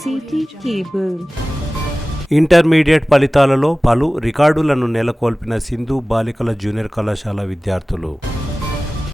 City cable. Intermediate ఫలితాలలో పలు రికార్డులను నెలకొల్పిన సింధు బాలికల జూనియర్ కళాశాల విద్యార్థులు.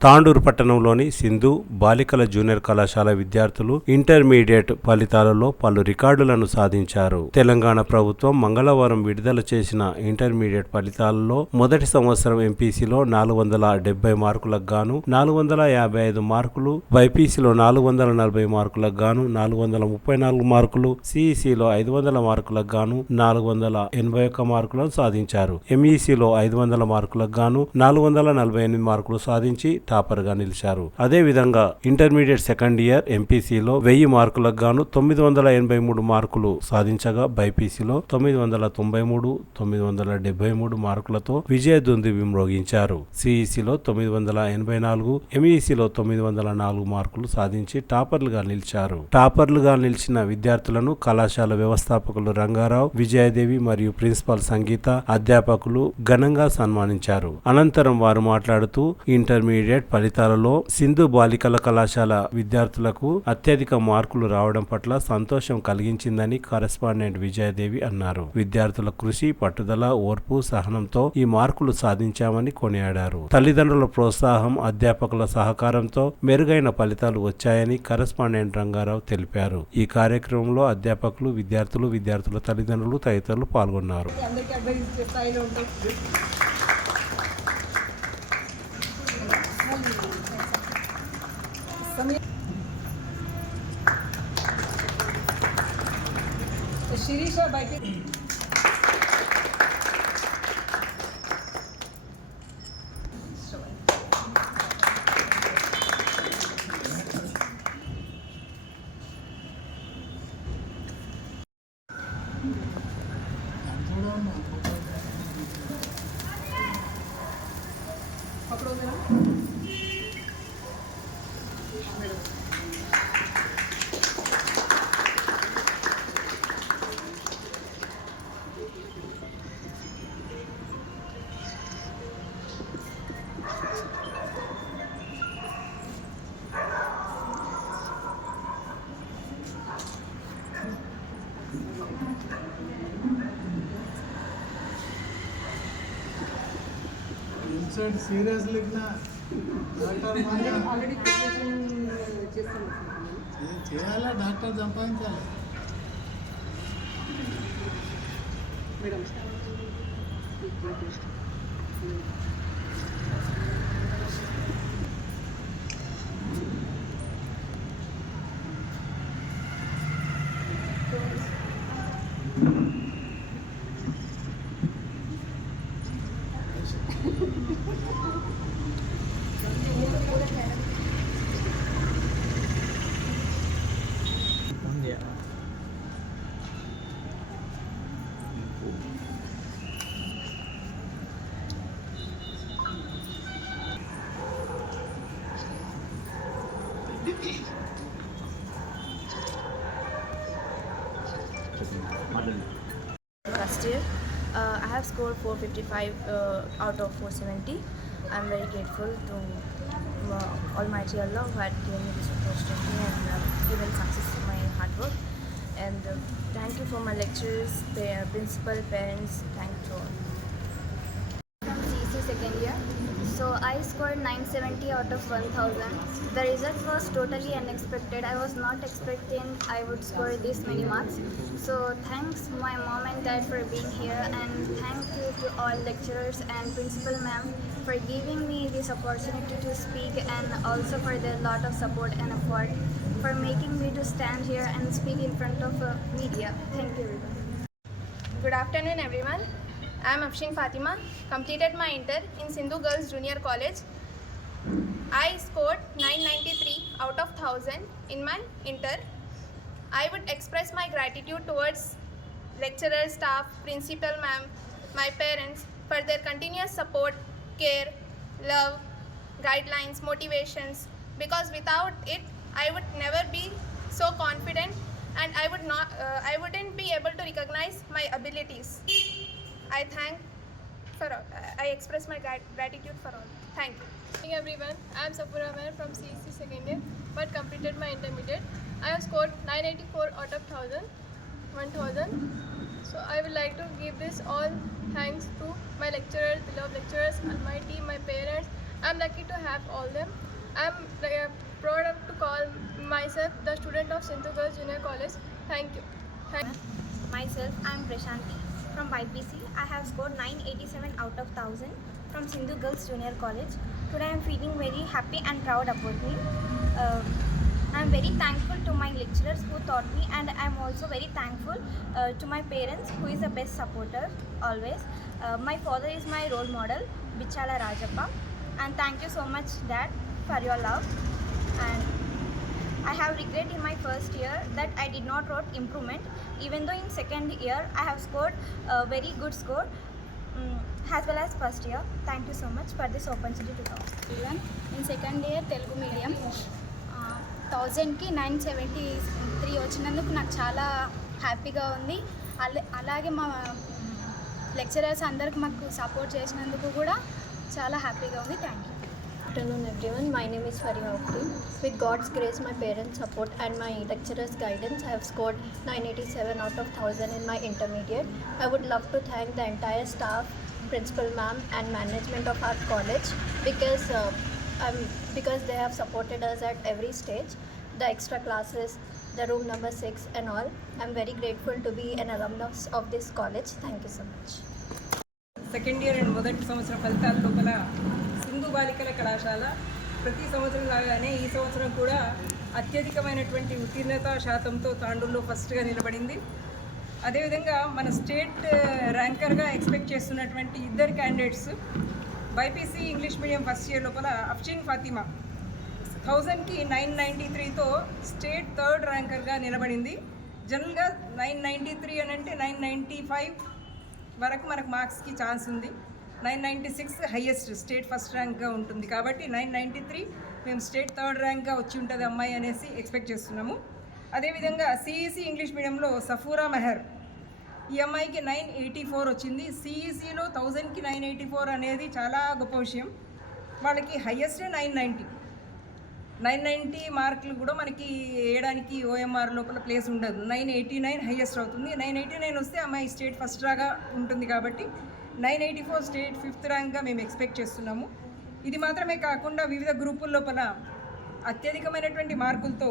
తాండూరు పట్టణంలోని సింధు బాలికల జూనియర్ కళాశాల విద్యార్థులు ఇంటర్మీడియట్ ఫలితాలలో పలు రికార్డులను సాధించారు. తెలంగాణ ప్రభుత్వం మంగళవారం విడుదల చేసిన ఇంటర్మీడియట్ ఫలితాలలో మొదటి సంవత్సరం ఎంపీసీలో 470 మార్కులకు గాను 455 మార్కులు, బైపీసీలో 440 మార్కులకు గాను 434 మార్కులు, సిఈసీలో 500 మార్కులకు గాను 481 మార్కులను సాధించారు. ఎంఈసీలో 500 మార్కులకు గాను 448 మార్కులు సాధించి టాపర్ గా నిలిచారు. అదే విధంగా ఇంటర్మీడియట్ సెకండ్ ఇయర్ ఎంపీసీలో 1000 మార్కులకు గాను 983 మార్కులు సాధించగా బైపీసీలో 993, 973 మార్కులతో విజయదుంది మ్రోగించారు. సిఈసీలో 984, ఎంఈసీలో 904 మార్కులు సాధించి టాపర్లుగా నిలిచారు. టాపర్లుగా నిలిచిన విద్యార్థులను కళాశాల వ్యవస్థాపకులు రంగారావు, విజయదేవి మరియు ప్రిన్సిపాల్ సంగీత, అధ్యాపకులు ఘనంగా సన్మానించారు. అనంతరం వారు మాట్లాడుతూ ఇంటర్మీడియట్ ఫలితాలలో సింధు బాలికల కళాశాల విద్యార్థులకు అత్యధిక మార్కులు రావడం పట్ల సంతోషం కలిగించిందని కరెస్పాండెంట్ విజయదేవి అన్నారు. విద్యార్థుల కృషి, పట్టుదల, ఓర్పు, సహనంతో ఈ మార్కులు సాధించామని కొనియాడారు. తల్లిదండ్రుల ప్రోత్సాహం, అధ్యాపకుల సహకారంతో మెరుగైన ఫలితాలు వచ్చాయని కరెస్పాండెంట్ రంగారావు తెలిపారు. ఈ కార్యక్రమంలో అధ్యాపకులు, విద్యార్థుల తల్లిదండ్రులు తదితరులు పాల్గొన్నారు. शिरीषा बाकी पकड़ो जरा సీరియస్ లిఖనా ఆల్రెడీ ప్రిపరేషన్ చేస్తాను చేయాలా, డాక్టర్ సంపాదించాలి madam. Last year, I have scored 455 out of 470. I am very grateful to Almighty Allah who had given me this opportunity and given success to my hard work. And thank you for my lecturers, their principal, parents. Thank you to all. CC second year. So I scored 970 out of 1000. The result was totally unexpected. I was not expecting I would score this many marks. So thanks my mom and dad for being here, and thank you to all lecturers and principal ma'am for giving me this opportunity to speak, and also for their lot of support and effort for making me to stand here and speak in front of media. Thank you everyone. Good afternoon everyone. I am Afshin Fatima, completed my inter in Sindhu Girls Junior College. I scored 993 out of 1000 in my inter. I would express my gratitude towards lecturers, staff, principal ma'am, my parents for their continuous support, care, love, guidelines, motivations, because without it I would never be so confident, and I wouldn't be able to recognize my abilities. I express my gratitude for all. Thank you. Good evening everyone. I am Sapura Mer from CEC second year but completed my intermediate. I have scored 984 out of 1000. So I would like to give this all thanks to my lecturers, beloved lecturers, almighty, my parents. I'm lucky to have all them. I'm proud to call myself the student of Sindhu Girls Junior College. Thank you. Myself, I am Prashanti from YPC. I have scored 987 out of 1000 from Sindhu Girls Junior College. Today I am feeling very happy and proud about me. I am very thankful to my lecturers who taught me, and I am also very thankful to my parents who is the best supporter always. My father is my role model, Bichala Rajappa, and thank you so much Dad for your love. And I have regret in my first year that I did not wrote improvement, even though in second year I have scored a very good score as well as first year. Thank you so much for this opportunity to talk. In second year Telugu medium 1000కి 973 వచ్చినందుకు నాకు చాలా హ్యాపీగా ఉంది. అలాగే మా lecturers అందరికి మాకు support చేసినందుకు కూడా చాలా హ్యాపీగా ఉంది. Thank you. Good afternoon everyone, my name is Fariha Ukhri. With God's grace, my parents' support and my lecturers' guidance, I have scored 987 out of 1000 in my intermediate. I would love to thank the entire staff, principal ma'am and management of our college because they have supported us at every stage, the extra classes, the room number 6 and all. I'm very grateful to be an alumnus of this college. Thank you so much. Second year and మొదటి సంవత్సరం ఫలితాల లోపల సింధు బాలికల కళాశాల ప్రతి సంవత్సరం లాగానే ఈ సంవత్సరం కూడా అత్యధికమైనటువంటి ఉత్తీర్ణత శాతంతో తాండూరులో ఫస్ట్గా నిలబడింది. అదేవిధంగా మన స్టేట్ ర్యాంకర్గా ఎక్స్పెక్ట్ చేస్తున్నటువంటి ఇద్దరు candidates BiPC English medium first year లోపల అఫ్షీన్ ఫాతిమా 1000కి 993తో స్టేట్ థర్డ్ ర్యాంకర్గా నిలబడింది. జనరల్గా 993 అని అంటే 995 వరకు మనకు మార్క్స్కి ఛాన్స్ ఉంది. 996 హైయెస్ట్ స్టేట్ ఫస్ట్ ర్యాంక్గా ఉంటుంది. కాబట్టి 993 మేము స్టేట్ థర్డ్ ర్యాంక్గా వచ్చి ఉంటుంది అమ్మాయి అనేసి ఎక్స్పెక్ట్ చేస్తున్నాము. అదేవిధంగా సిఈసి ఇంగ్లీష్ మీడియంలో సఫూరా మెహర్ ఈ అమ్మాయికి 984 వచ్చింది. సిఈసిలో 1000కి 984 అనేది చాలా గొప్ప విషయం. వాళ్ళకి హైయెస్ట్ 990 మార్కులు కూడా మనకి వేయడానికి ఓఎంఆర్ లోపల ప్లేస్ ఉండదు. 989 హైయెస్ట్ అవుతుంది. 989 వస్తే అమ్మాయి స్టేట్ ఫస్ట్ రాగా ఉంటుంది. కాబట్టి 984 స్టేట్ ఫిఫ్త్ ర్యాంక్గా మేము ఎక్స్పెక్ట్ చేస్తున్నాము. ఇది మాత్రమే కాకుండా వివిధ గ్రూపుల లోపల అత్యధికమైనటువంటి మార్కులతో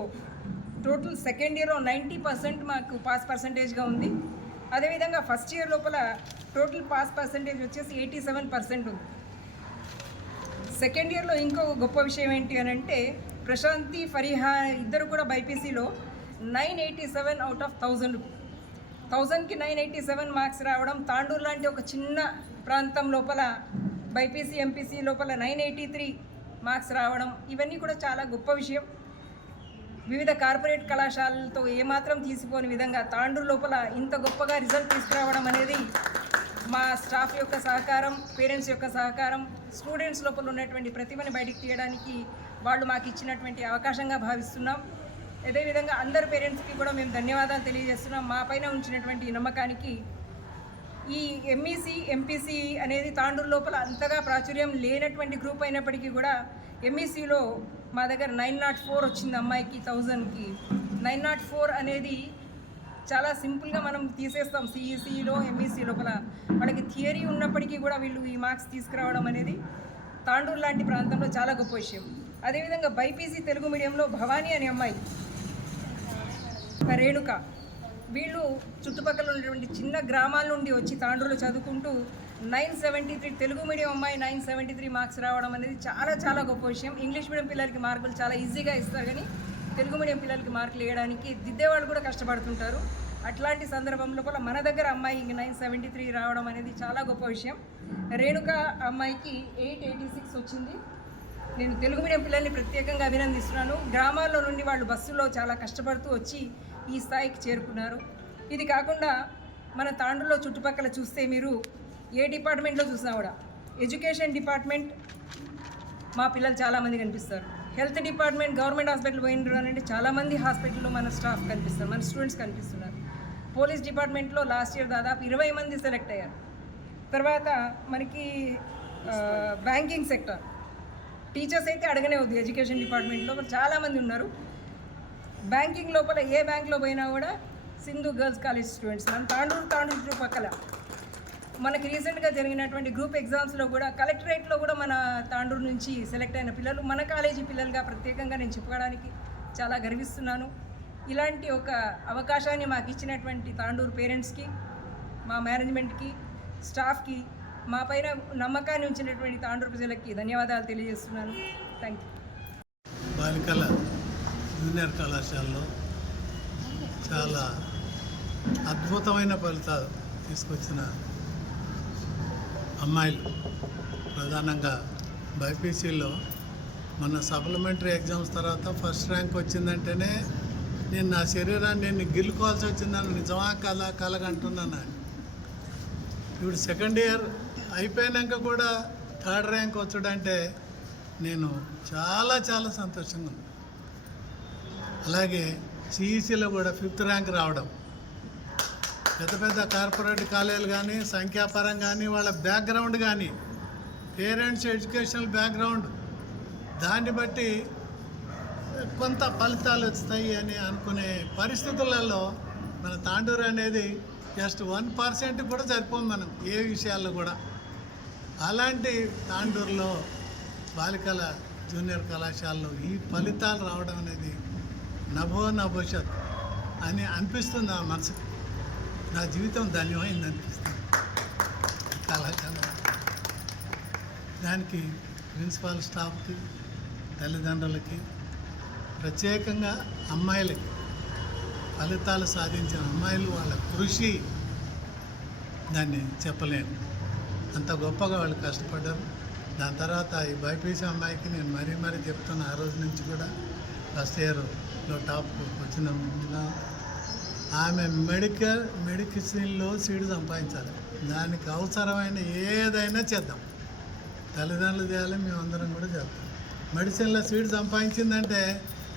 టోటల్ సెకండ్ ఇయర్లో 90% మాకు పాస్ పర్సంటేజ్గా ఉంది. అదేవిధంగా ఫస్ట్ ఇయర్ లోపల టోటల్ పాస్ పర్సంటేజ్ వచ్చేసి 87% ఉంది. సెకండ్ ఇయర్లో ఇంకో గొప్ప విషయం ఏంటి అని అంటే ప్రశాంతి ఫరీహా ఇద్దరు కూడా బైపీసీలో 987 అవుట్ ఆఫ్ 1000కి 987 మార్క్స్ రావడం, తాండూరు లాంటి ఒక చిన్న ప్రాంతం లోపల బైపీసీ ఎంపీసీ లోపల 983 మార్క్స్ రావడం, ఇవన్నీ కూడా చాలా గొప్ప విషయం. వివిధ కార్పొరేట్ కళాశాలలతో ఏమాత్రం తీసిపోని విధంగా తాండూరు లోపల ఇంత గొప్పగా రిజల్ట్ తీసుకురావడం అనేది మా స్టాఫ్ యొక్క సహకారం, పేరెంట్స్ యొక్క సహకారం, స్టూడెంట్స్ లోపల ఉన్నటువంటి ప్రతిభని బయటికి తీయడానికి వాళ్ళు మాకు ఇచ్చినటువంటి అవకాశంగా భావిస్తున్నాం. అదేవిధంగా అందరు పేరెంట్స్కి కూడా మేము ధన్యవాదాలు తెలియజేస్తున్నాం. మా పైన ఉంచినటువంటి నమ్మకానికి. ఈ ఎంఈసీ ఎంపీసీ అనేది తాండూరు లోపల అంతగా ప్రాచుర్యం లేనటువంటి గ్రూప్ అయినప్పటికీ కూడా ఎంఈసీలో మా దగ్గర 904 వచ్చింది అమ్మాయికి 1000కి. 904 అనేది చాలా సింపుల్గా మనం తీసేస్తాం. సిఈసీలో ఎంఈసీ లోపల వాళ్ళకి థియరీ ఉన్నప్పటికీ కూడా వీళ్ళు ఈ మార్క్స్ తీసుకురావడం అనేది తాండూరు లాంటి ప్రాంతంలో చాలా గొప్ప విషయం. అదేవిధంగా బైపీసీ తెలుగు మీడియంలో భవానీ అనే అమ్మాయి, రేణుక, వీళ్ళు చుట్టుపక్కల ఉన్నటువంటి చిన్న గ్రామాల నుండి వచ్చి తాండూరులో చదువుకుంటూ 973 తెలుగు మీడియం అమ్మాయి 973 మార్క్స్ రావడం అనేది చాలా చాలా గొప్ప విషయం. ఇంగ్లీష్ మీడియం పిల్లలకి మార్కులు చాలా ఈజీగా ఇస్తారు, కానీ తెలుగు మీడియం పిల్లలకి మార్కులు వేయడానికి దిద్దేవాళ్ళు కూడా కష్టపడుతుంటారు. అట్లాంటి సందర్భంలో కూడా మన దగ్గర అమ్మాయి 973 రావడం అనేది చాలా గొప్ప విషయం. రేణుక అమ్మాయికి 886 వచ్చింది. నేను తెలుగు మీడియం పిల్లల్ని ప్రత్యేకంగా అభినందిస్తున్నాను. గ్రామాల్లో నుండి వాళ్ళు బస్సులో చాలా కష్టపడుతూ వచ్చి ఈ స్థాయికి చేరుకున్నారు. ఇది కాకుండా మన తాండూరులో చుట్టుపక్కల చూస్తే మీరు ఏ డిపార్ట్మెంట్లో చూసినా కూడా, ఎడ్యుకేషన్ డిపార్ట్మెంట్ మా పిల్లలు చాలామంది కనిపిస్తారు. హెల్త్ డిపార్ట్మెంట్ గవర్నమెంట్ హాస్పిటల్ పోయినారు అంటే చాలామంది హాస్పిటల్లో మన స్టాఫ్ కనిపిస్తారు, మన స్టూడెంట్స్ కనిపిస్తున్నారు. పోలీస్ డిపార్ట్మెంట్లో లాస్ట్ ఇయర్ దాదాపు 20 మంది సెలెక్ట్ అయ్యారు. తర్వాత మనకి బ్యాంకింగ్ సెక్టర్ టీచర్స్ అయితే అడగనే వద్దు, ఎడ్యుకేషన్ డిపార్ట్మెంట్లో చాలామంది ఉన్నారు. బ్యాంకింగ్ లోపల ఏ బ్యాంక్లో పోయినా కూడా సింధు గర్ల్స్ కాలేజ్ స్టూడెంట్స్. మన తాండూరు చుట్టుపక్కల మనకి రీసెంట్గా జరిగినటువంటి గ్రూప్ ఎగ్జామ్స్లో కూడా కలెక్టరేట్లో కూడా మన తాండూరు నుంచి సెలెక్ట్ అయిన పిల్లలు మన కాలేజీ పిల్లలుగా ప్రత్యేకంగా నేను చెప్పుకోవడానికి చాలా గర్విస్తున్నాను. ఇలాంటి ఒక అవకాశాన్ని మాకు ఇచ్చినటువంటి తాండూరు పేరెంట్స్కి, మా మేనేజ్మెంట్కి, స్టాఫ్కి, మా పైన నమ్మకాన్ని ఉంచినటువంటి తాండూరు ప్రజలకి ధన్యవాదాలు తెలియజేస్తున్నాను. Thank you. బాలికల జూనియర్ కళాశాలలో చాలా అద్భుతమైన ఫలితాలు తీసుకొచ్చిన అమ్మాయిలు, ప్రధానంగా బైపీసీలో మొన్న సప్లిమెంటరీ ఎగ్జామ్స్ తర్వాత ఫస్ట్ ర్యాంక్ వచ్చిందంటేనే నేను నా శరీరాన్ని నేను గెలుకోవాల్సి వచ్చిందని నిజమా కలగంటున్నాను. ఇప్పుడు సెకండ్ ఇయర్ అయిపోయాక కూడా థర్డ్ ర్యాంక్ వచ్చాడంటే నేను చాలా చాలా సంతోషంగా ఉన్నాను. అలాగే సిఈసీలో కూడా 5th ర్యాంక్ రావడం, పెద్ద పెద్ద కార్పొరేట్ కాలేజీలు కానీ, సంఖ్యాపరం కానీ, వాళ్ళ బ్యాక్గ్రౌండ్ కానీ, పేరెంట్స్ ఎడ్యుకేషనల్ బ్యాక్గ్రౌండ్, దాన్ని బట్టి కొంత ఫలితాలు వస్తాయి అని అనుకునే పరిస్థితులలో మన తాండూరు అనేది జస్ట్ 1% కూడా సరిపోం మనం ఏ విషయాల్లో కూడా. అలాంటి తాండూరులో బాలికల జూనియర్ కళాశాలలో ఈ ఫలితాలు రావడం అనేది నభోషత్ అని అనిపిస్తుంది నా మనసుకి. నా జీవితం ధన్యమైంది అనిపిస్తుంది కళాశాల. దానికి ప్రిన్సిపాల్ స్టాఫ్కి, తల్లిదండ్రులకి, ప్రత్యేకంగా అమ్మాయిలకి, ఫలితాలు సాధించిన అమ్మాయిలు వాళ్ళ కృషి దాన్ని చెప్పలేను. అంత గొప్పగా వాళ్ళు కష్టపడ్డారు. దాని తర్వాత ఈ బైపీసీ అమ్మాయికి నేను మరీ చెప్తున్నా, ఆ రోజు నుంచి కూడా ఫస్ట్ ఇయర్లో టాప్ వచ్చిన ఆమె మెడిసిన్లో సీటు సంపాదించాలి. దానికి అవసరమైన ఏదైనా చేద్దాం, తల్లిదండ్రులు చేయాలి, మేమందరం కూడా చేద్దాం. మెడిసిన్లో సీటు సంపాదించిందంటే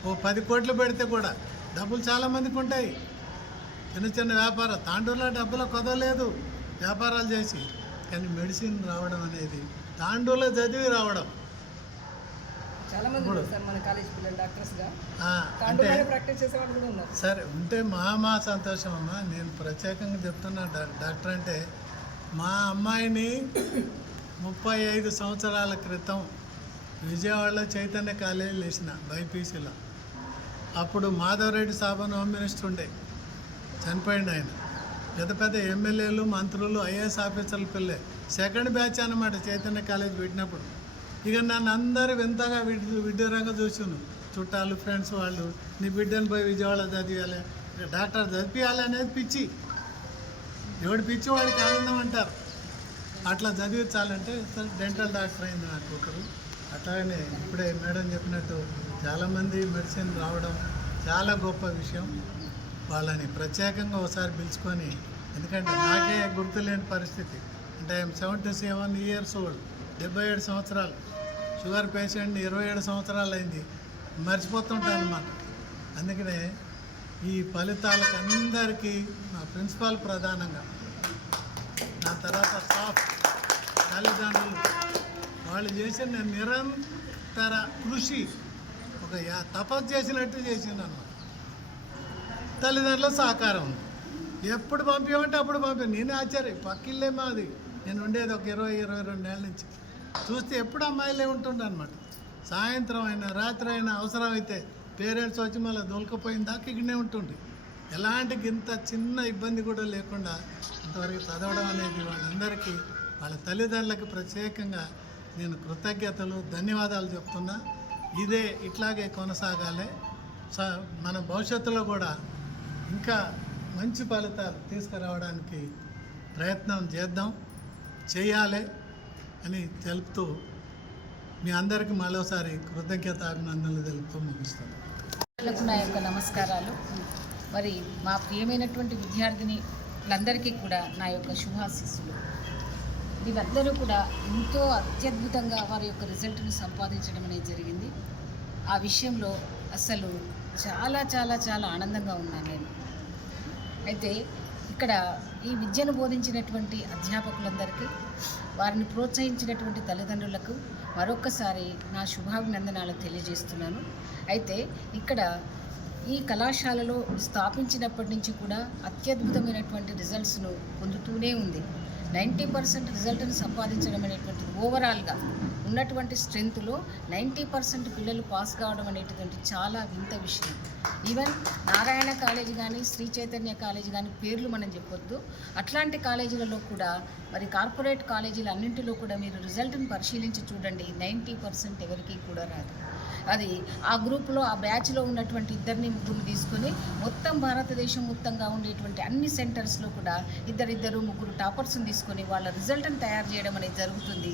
ఓ 10 కోట్లు పెడితే కూడా డబ్బులు చాలామందికి ఉంటాయి. చిన్న వ్యాపారం, తాండూరులో డబ్బుల కొదవలేదు వ్యాపారాలు చేసి. కానీ మెడిసిన్ రావడం అనేది తాండూరులో చదివి రావడం చాలామంది ఉన్నారు సార్ మన కాలేజ్ పిల్లలు డాక్టర్స్గా, అంటే ప్రాక్టీస్ చేసేవాళ్ళు కూడా ఉన్నారు. సరే ఉంటే మా సంతోషం అమ్మా. నేను ప్రత్యేకంగా చెప్తున్నా, డాక్టర్ అంటే మా అమ్మాయిని 35 సంవత్సరాల క్రితం విజయవాడలో చైతన్య కాలేజీలో వేసిన బైపీసీలో. అప్పుడు మాధవరెడ్డి సాబన్ హోమ్ మినిస్టర్ ఉండే, చనిపోయింది ఆయన. పెద్ద ఎమ్మెల్యేలు, మంత్రులు, ఐఏఎస్ ఆఫీసర్లు పిల్లే. సెకండ్ బ్యాచ్ అన్నమాట చైతన్య కాలేజ్ పెట్టినప్పుడు. ఇక నన్ను అందరూ వింతగా విడ్డూరంగా చూసాను, చుట్టాలు, ఫ్రెండ్స్ వాళ్ళు. నీ బిడ్డను పోయి విజయవాడ చదివాలి, డాక్టర్ చదివియాలి అనేది పిచ్చి. ఎవడు పిచ్చి వాడికి ఆనందం అంటారు. అట్లా చదివించాలంటే డెంటల్ డాక్టర్ అయింది నాకు ఒకరు. అట్లాగనే ఇప్పుడే మేడం చెప్పినట్టు చాలామంది మెడిసిన్ రావడం చాలా గొప్ప విషయం. వాళ్ళని ప్రత్యేకంగా ఒకసారి పిలుచుకొని, ఎందుకంటే నాకే గుర్తులేని పరిస్థితి. అంటే ఐఎమ్ 77 years old, 77 సంవత్సరాలు. షుగర్ పేషెంట్ని 27 సంవత్సరాలు అయింది, మర్చిపోతుంటాను అన్నమాట. అందుకనే ఈ ఫలితాలకు అందరికీ మా ప్రిన్సిపాల్ ప్రధానంగా, నా తర్వాత స్టాఫ్, తల్లిదండ్రులు, వాళ్ళు చేసిన నిరంతర కృషి ఒక తపస్సు చేసినట్టు చేసింది అన్నమాట. తల్లిదండ్రుల సహకారం ఉంది. ఎప్పుడు పంపించమంటే అప్పుడు పంపి. నేనే ఆశ్చర్యం, పక్కిల్లే మాది. నేను ఉండేది ఒక 22 ఏళ్ళ నుంచి. చూస్తే ఎప్పుడు అమ్మాయిలే ఉంటుండే అనమాట. సాయంత్రం అయినా రాత్రి అయినా అవసరమైతే పేరెంట్స్ వచ్చి మళ్ళీ దొలకపోయిన దాకా ఇక్కడనే ఉంటుండే. ఎలాంటి ఇంత చిన్న ఇబ్బంది కూడా లేకుండా ఇంతవరకు చదవడం అనేది వాళ్ళందరికీ, వాళ్ళ తల్లిదండ్రులకి ప్రత్యేకంగా నేను కృతజ్ఞతలు, ధన్యవాదాలు చెప్తున్నా. ఇట్లాగే కొనసాగాలి. మన భవిష్యత్తులో కూడా ఇంకా మంచి ఫలితాలు తీసుకురావడానికి ప్రయత్నం చేయాలి అని తెలుపుతూ మీ అందరికీ మరోసారి కృతజ్ఞత అభినందనలు తెలుపుతూ ముగిస్తాను. నా యొక్క నమస్కారాలు. మరి మా ప్రియమైనటువంటి విద్యార్థినిలందరికీ కూడా నా యొక్క శుభాశీస్సులు. వీళ్ళందరూ కూడా ఎంతో అత్యద్భుతంగా వారి యొక్క రిజల్ట్ని సంపాదించడం అనేది జరిగింది. ఆ విషయంలో అసలు చాలా చాలా చాలా ఆనందంగా ఉన్నాను నేను. అయితే ఇక్కడ ఈ విద్యను బోధించినటువంటి అధ్యాపకులందరికీ, వారిని ప్రోత్సహించినటువంటి తల్లిదండ్రులకు మరొక్కసారి నా శుభాభినందనాలు తెలియజేస్తున్నాను. అయితే ఇక్కడ ఈ కళాశాలలో స్థాపించినప్పటి నుంచి కూడా అత్యద్భుతమైనటువంటి రిజల్ట్స్ను పొందుతూనే ఉంది. 90% రిజల్ట్ని సంపాదించడం అనేటువంటిది ఓవరాల్గా ఉన్నటువంటి స్ట్రెంత్లో 90% పిల్లలు పాస్ కావడం అనేటువంటి చాలా వింత విషయం. ఈవెన్ నారాయణ కాలేజీ కానీ, శ్రీ చైతన్య కాలేజీ కానీ పేర్లు మనం చెప్పొద్దు, అట్లాంటి కాలేజీలలో కూడా మరి కార్పొరేట్ కాలేజీలు అన్నింటిలో కూడా మీరు రిజల్ట్ని పరిశీలించి చూడండి, 90% ఎవరికి కూడా రాదు. అది ఆ గ్రూప్లో ఆ బ్యాచ్లో ఉన్నటువంటి 2-3 తీసుకొని మొత్తం భారతదేశం మొత్తంగా ఉండేటువంటి అన్ని సెంటర్స్లో కూడా 2-3 టాపర్స్ని తీసుకొని వాళ్ళ రిజల్ట్ని తయారు చేయడం అనేది జరుగుతుంది.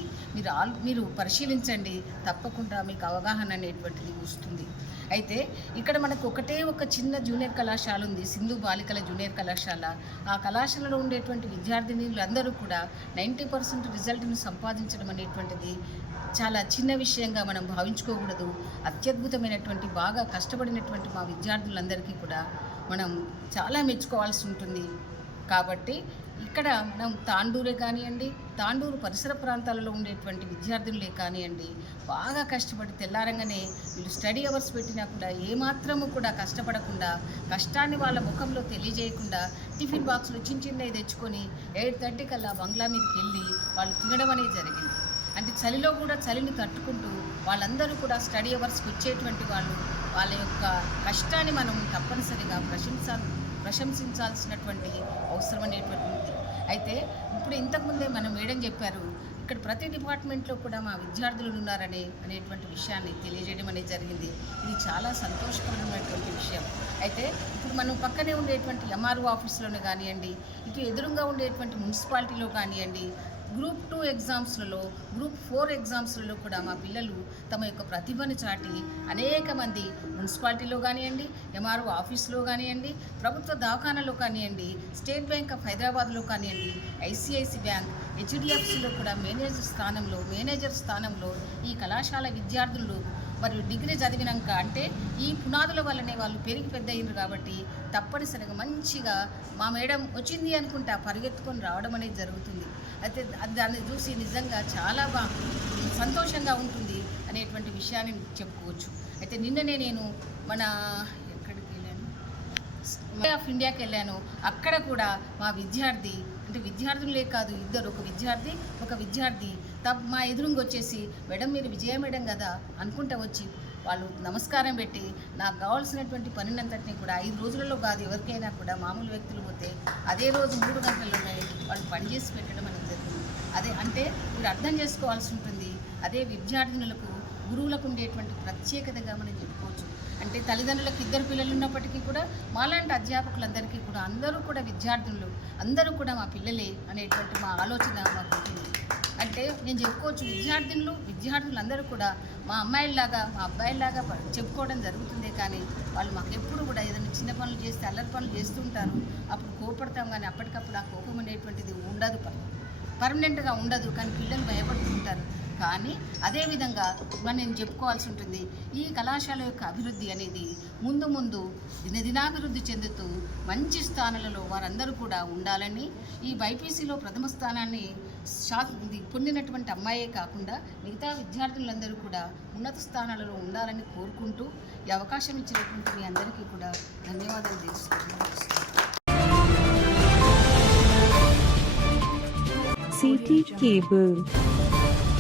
మీరు పరిశీలించండి, తప్పకుండా మీకు అవగాహన అనేటువంటిది వస్తుంది. అయితే ఇక్కడ మనకు ఒక చిన్న జూనియర్ కళాశాల ఉంది, సింధు బాలికల జూనియర్ కళాశాల. ఆ కళాశాలలో ఉండేటువంటి విద్యార్థినులందరూ కూడా 90% రిజల్ట్ను సంపాదించడం అనేటువంటిది చాలా చిన్న విషయంగా మనం భావించుకోకూడదు. అత్యద్భుతమైనటువంటి బాగా కష్టపడినటువంటి మా విద్యార్థులందరికీ కూడా మనం చాలా మెచ్చుకోవాల్సి ఉంటుంది. కాబట్టి ఇక్కడ మనం తాండూరే కానివ్వండి, తాండూరు పరిసర ప్రాంతాలలో ఉండేటువంటి విద్యార్థులే కానివ్వండి, బాగా కష్టపడి తెల్లారంగానే వీళ్ళు స్టడీ అవర్స్ పెట్టినా కూడా ఏమాత్రము కూడా కష్టపడకుండా, కష్టాన్ని వాళ్ళ ముఖంలో తెలియజేయకుండా టిఫిన్ బాక్స్లో చిన్నవి తెచ్చుకొని 8:30 కల్లా బంగ్లా మీదకి వెళ్ళి వాళ్ళు తినడం అనేది జరిగింది. అంటే చలిలో కూడా చలిని తట్టుకుంటూ వాళ్ళందరూ కూడా స్టడీ అవర్స్కి వచ్చేటువంటి వాళ్ళు, వాళ్ళ యొక్క కష్టాన్ని మనం తప్పనిసరిగా ప్రశంసించాల్సినటువంటి అవసరం అనేటువంటిది. అయితే ఇప్పుడు ఇంతకుముందే మనం మేడం చెప్పారు, ఇక్కడ ప్రతి డిపార్ట్మెంట్లో కూడా మా విద్యార్థులు అనేటువంటి విషయాన్ని తెలియజేయడం అనేది జరిగింది. ఇది చాలా సంతోషకరమైనటువంటి విషయం. అయితే ఇప్పుడు మనం పక్కనే ఉండేటువంటి ఎంఆర్ఓ ఆఫీస్లోనే కానివ్వండి, ఇటు ఎదురుగా ఉండేటువంటి మున్సిపాలిటీలో కానివ్వండి, గ్రూప్ 2 ఎగ్జామ్స్లలో, గ్రూప్ 4 ఎగ్జామ్స్లలో కూడా మా పిల్లలు తమ యొక్క ప్రతిభను చాటి అనేక మంది మున్సిపాలిటీలో కానివ్వండి, ఎంఆర్ఓ ఆఫీస్లో కానివ్వండి, ప్రభుత్వ దవాఖానాలో కానివ్వండి, స్టేట్ బ్యాంక్ ఆఫ్ హైదరాబాద్లో కానివ్వండి, ఐసిఐసి బ్యాంక్, హెచ్డిఎఫ్సిలో కూడా మేనేజర్ స్థానంలో ఈ కళాశాల విద్యార్థులు మరియు డిగ్రీ చదివినాక, అంటే ఈ పునాదుల వల్లనే వాళ్ళు పెరిగి పెద్ద అయ్యారు కాబట్టి తప్పనిసరిగా మంచిగా మా మేడం వచ్చింది అనుకుంటా పరిగెత్తుకొని రావడం అనేది జరుగుతుంది. అయితే దాన్ని చూసి నిజంగా చాలా సంతోషంగా ఉంటుంది అనేటువంటి విషయాన్ని చెప్పుకోవచ్చు. అయితే నిన్ననే నేను ఎక్కడికి వెళ్ళాను, ఆఫ్ ఇండియాకి వెళ్ళాను. అక్కడ కూడా మా విద్యార్థి, అంటే విద్యార్థులే కాదు, ఒక విద్యార్థి మా ఎదురుగా వచ్చేసి, మేడం మీరు విజయ మేడం కదా అనుకుంటా వచ్చి వాళ్ళు నమస్కారం పెట్టి నాకు కావాల్సినటువంటి పనినంతటినీ కూడా 5 రోజులలో కాదు, ఎవరికైనా కూడా మామూలు వ్యక్తులు పోతే అదే రోజు 3 గంటల్లోనే వాళ్ళు పనిచేసి పెట్టడం అనేది జరిగింది. అదే అంటే మీరు అర్థం చేసుకోవాల్సి ఉంటుంది. అదే విద్యార్థినులకు, గురువులకు ఉండేటువంటి ప్రత్యేకతగా మనం చెప్పుకోవచ్చు. అంటే తల్లిదండ్రులకు 2 పిల్లలు ఉన్నప్పటికీ కూడా మాలాంటి అధ్యాపకులందరికీ కూడా అందరూ కూడా విద్యార్థులు అందరూ కూడా మా పిల్లలే అనేటువంటి మా ఆలోచన మాకు ఉంటుంది. అంటే నేను చెప్పుకోవచ్చు, విద్యార్థులందరూ కూడా మా అమ్మాయిలాగా, మా అబ్బాయిలాగా చెప్పుకోవడం జరుగుతుంది. కానీ వాళ్ళు మాకు ఎప్పుడు కూడా ఏదైనా చిన్న పనులు చేస్తే, అల్లరి పనులు చేస్తుంటారు. అప్పుడు కోపడతాం, కానీ అప్పటికప్పుడు ఆ కోపం అనేటువంటిది ఉండదు, పర్మనెంట్గా ఉండదు. కానీ పిల్లలు భయపడుతుంటారు. కానీ అదేవిధంగా నేను చెప్పుకోవాల్సి ఉంటుంది, ఈ కళాశాల యొక్క అభివృద్ధి అనేది ముందు దినదినాభివృద్ధి చెందుతూ మంచి స్థానాలలో వారందరూ కూడా ఉండాలని, ఈ బైపీసీలో ప్రథమ స్థానాన్ని పొందినటువంటి అమ్మాయే కాకుండా మిగతా విద్యార్థులందరూ కూడా ఉన్నత స్థానాలలో ఉండాలని కోరుకుంటూ ఈ అవకాశం ఇచ్చినటువంటి మీ అందరికీ కూడా ధన్యవాదాలు తెలుసుకుంటున్నాను. CT Cable